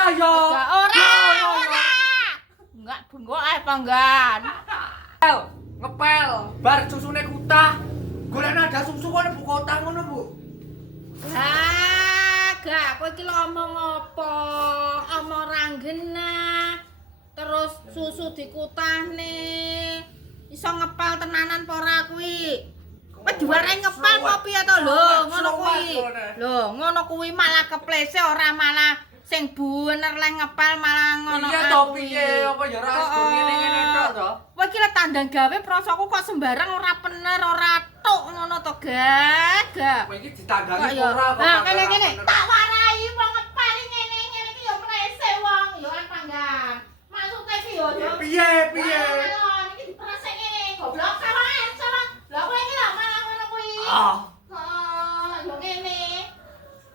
ora yo. Ora. Enggak bengok ae panggan. Ngepel, bar susune kutah. Golek nada susu kono Bu kota ngono, Bu. Gak, kowe iki lho omong apa? Omong ranggena. Terus susu dikutahne. Iso ngepel tenanan apa ora kuwi? Kowe diwarai ngepel apa piye to lho, ngono kuwi. Lho, ngono kuwi malah keplese ora malah sing bener lek ngepel malah ngono. Iya to piye apa ya ora asgur ngene-ngene tok to. Kowe iki lek tandang gawe prasaku kok sembarang ora bener, ora tuk ngono to, Gak. Kowe iki ditandhangi Kok ya? ora kok. Nah, kene tak warai wong ngepel ngene iki ya mlese wong, ya kan panggang. Maksude iki ya Piye? Iki dipresek ngene, goblok sama. Lah kowe iki lho malah ngono kuwi. Ah. Yo ngene.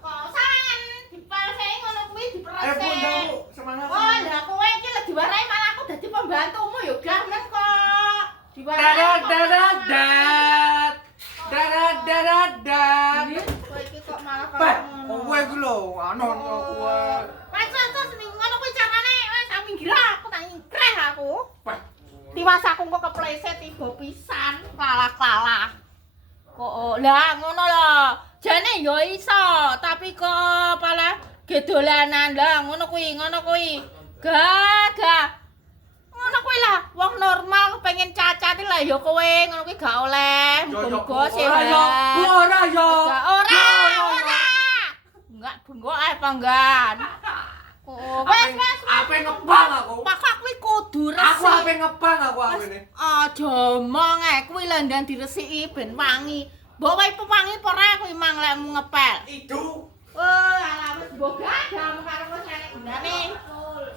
Kok saen dipelse ngono kuwi dipresek. Bu, semangat. Oh, lah kowe iki lek diwarai malah aku dadi pembantumu ya gamen kok. Diwarai. Dadat. Kowe iki kok malah Pak, ngono. kowe iki lho, anu kowe. Wes ngono kuwi carane wes tak minggir aku tak ingkreh aku. Pak. Tiwas aku kok kepleset tiba pisan, klalah-klalah. Kok lah ngono lho. Jane ya iso, tapi kok malah gedolanan lah ngono kuwi. Gak. Ngono kuwi lah, wong normal pengen cacat lah ya kowe ngono kuwi gak oleh. Muga-muga sehat. Ora yo. Ora. Enggak bengok ae panggan. Oh, wes. Ape ngepang aku. Pakak kuwi kudu resik. Aku ape ngepang aku ngene. Aja omong ae kuwi lho ndang diresiki ben wangi. Mbok wae pewangi apa ora kuwi mang lekmu ngepel. Idu. Oh, alah wis mbok gagal karo